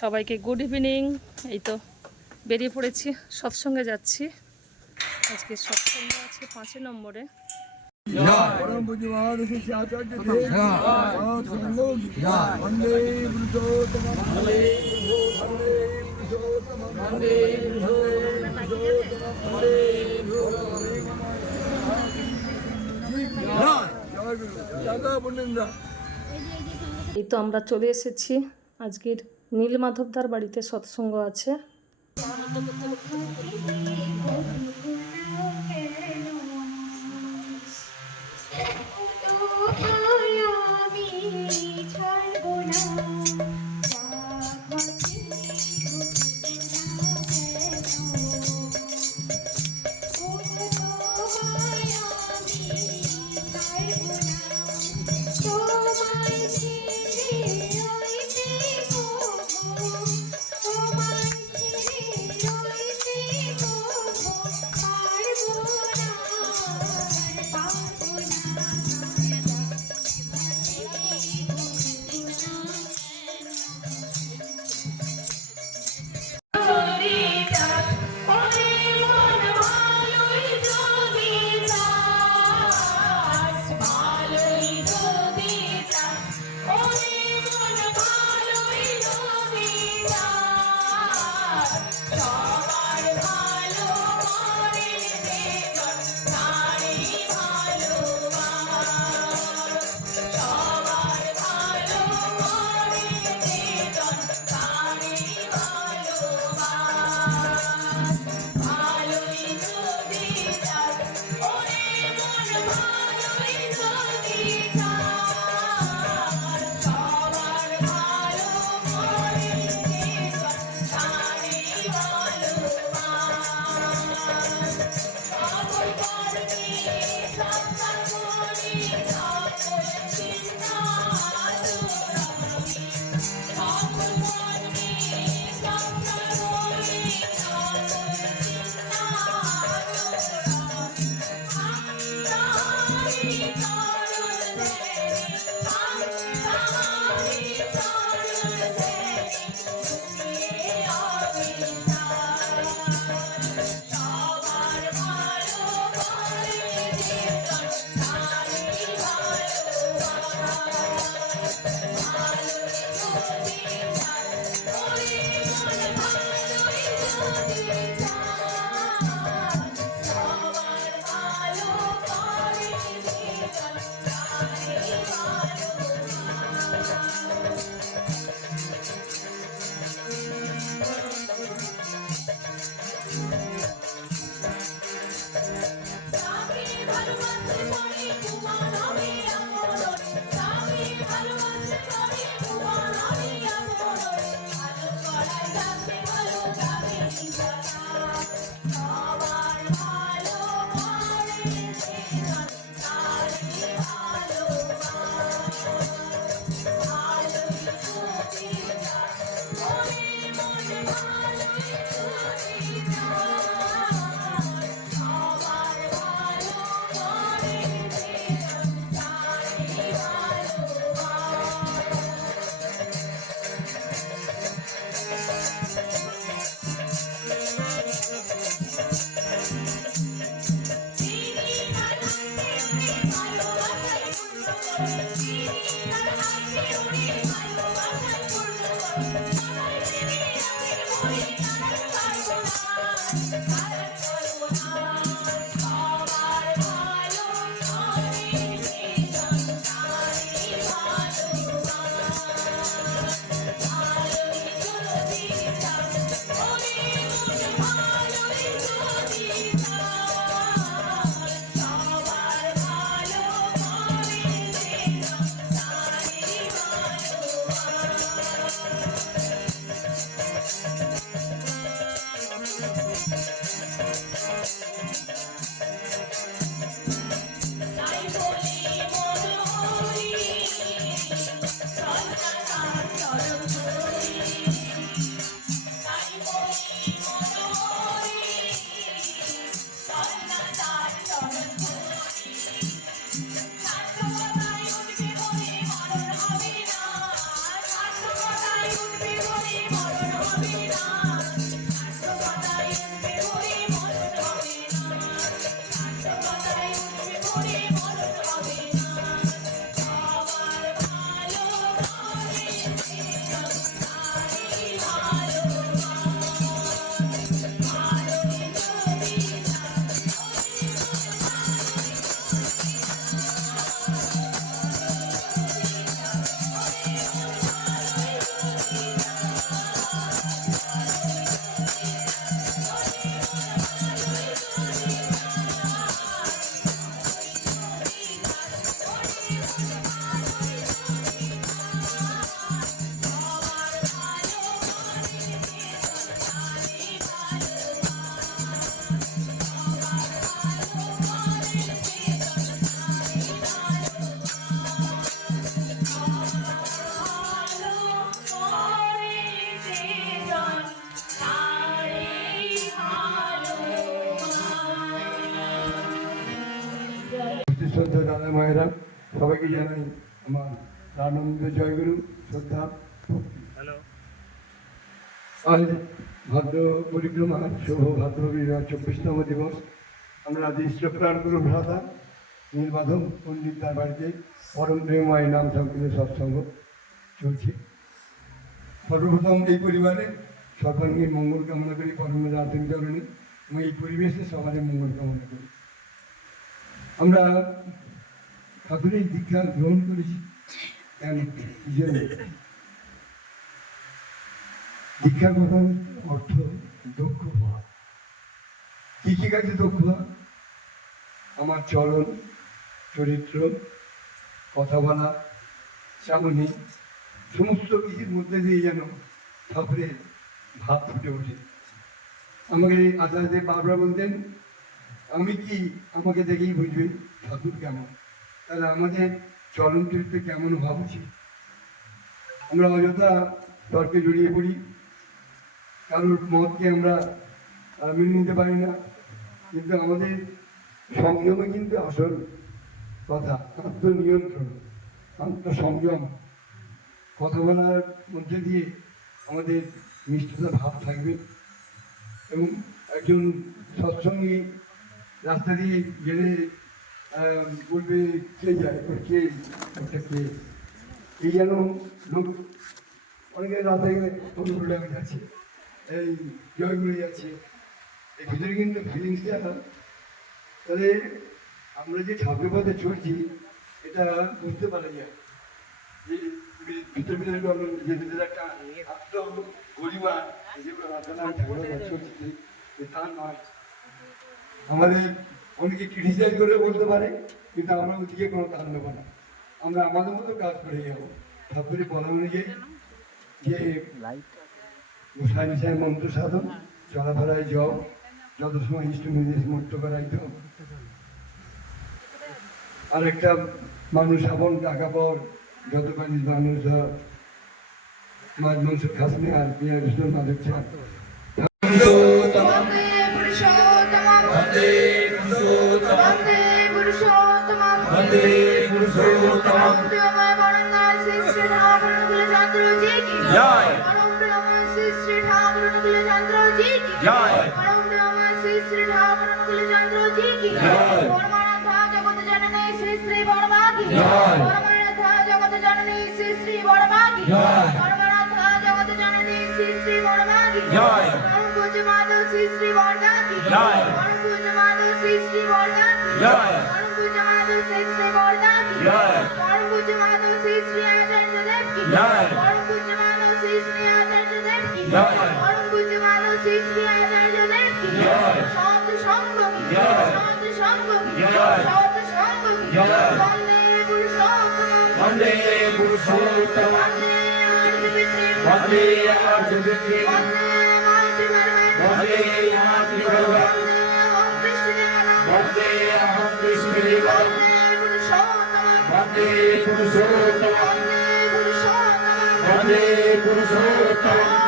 সবাইকে good evening এই তো বেরিয়ে পড়েছি, সৎসঙ্গে যাচ্ছি। আজকে সৎসঙ্গ আছে পাঁচে নম্বরে। এই তো আমরা চলে এসেছি আজকের নীল মাধবদার বাড়িতে সৎসঙ্গ আছে। মায়েরা সবাইকে জানাই আমার আনন্দ জয়গুরু শ্রদ্ধা। আজ ভাদ্র পরিক্রমা শুভ ভাদ্র বিবাহ চব্বিশতম দিবস। আমরা আজ ইষ্টপ্রাণ গুরু ভ্রাতা নীলমাধব পণ্ডিত তার বাড়িতে পরম প্রেমায় নাম সংকীর্ণ সৎসঙ্গ চলছে। সর্বপ্রথম এই পরিবারে সর্বাঙ্গীন মঙ্গল কামনা করি পরম রাতের চরণে এবং এই পরিবেশে সবারই মঙ্গল কামনা করি। আমরা ঠাকুরের দীক্ষা গ্রহণ করেছি? দীক্ষা গ্রহণ অর্থ দক্ষ হওয়া। কি কি কাজে দক্ষ আমার চলন, চরিত্র, কথা বলা চাউনি সমস্ত কিছুর মধ্যে দিয়ে যেন ঠাকুরের ভাব ফুটে ওঠে। আমাকে আচার্য বারবার বলতেন, আমি কি আমাকে দেখেই বুঝবে ঠাকুর কেমন? তাহলে আমাদের চলন চরিত্র কেমন হওয়া উচিত আমরা অযথা তর্কে জড়িয়ে পড়ি। কারোর মতকে আমরা মেনে নিতে পারি না। কিন্তু আমাদের সংযমে কিন্তু আসল কথা, আত্মনিয়ন্ত্রণ, আত্মসংযম। কথা বলার মধ্যে দিয়ে আমাদের মিষ্টতা ভাব থাকবে। এবং একজন সৎসঙ্গী রাস্তা দিয়ে গেলে বলবে কে যায় কে ওটা কে এই যেন লোক অনেকে রাস্তায় গেলে অনুপ্রোগ্রামে যাচ্ছে। এই জয়গুলো যাচ্ছে। এই ভিতরে কিন্তু ফিলিংসটা তাহলে আমরা যে ঠাকুর পথে চলছি, এটা বুঝতে পারা যায়। যে ভিতরে ভিতরে আমরা যে ভিতরে একটা আত্ম গরিমা যেগুলো ঠাকুর পথে চলছি তা নয়। আমাদের অনেকে ক্রিটিসাইজ করে বলতে পারে, কিন্তু আমরা ওদিকে কোনো কাজ নেব না। আমরা আমাদের মতো কাজ করে যাব। ঠাকুরের বলা অনুযায়ী যে গোসাই মিশাই মন্ত্র সাধন, চলাফেরায় যাও যত সময় ইষ্ট নির্দেশ মুক্ত করাই তো। আর একটা মানুষ আপন টাকা পর যত মানুষ ধর মাছ মাংস খাস আর পেঁয়াজ মাদক ছাড় ঠাকুর অনুকূল চন্দ্র জি কি জয়। জননী শ্রী শ্রী বর্মা কি। পরম পূজ্য মাধব শ্রী শ্রী আচার্য দেব কি। পরম পূজ্য মাধব শ্রী শ্রী আচার্য দেব কি। পরম পূজ্য মাধব শ্রী শ্রী আচার্য দেব কি। সত সঙ্গ কি। সত সঙ্গ কি। সত সঙ্গ কি। বন্দে পুরুষোত্তম বন্দে পুরুষোত্তম বন্দে আর্য পিতৃম বন্দে আর্য পিতৃম বন্দে মাতৃগর্ভে বন্দে পুরুষোত্তম বন্দে পুরুষোত্তম বন্দে পুরুষোত্তম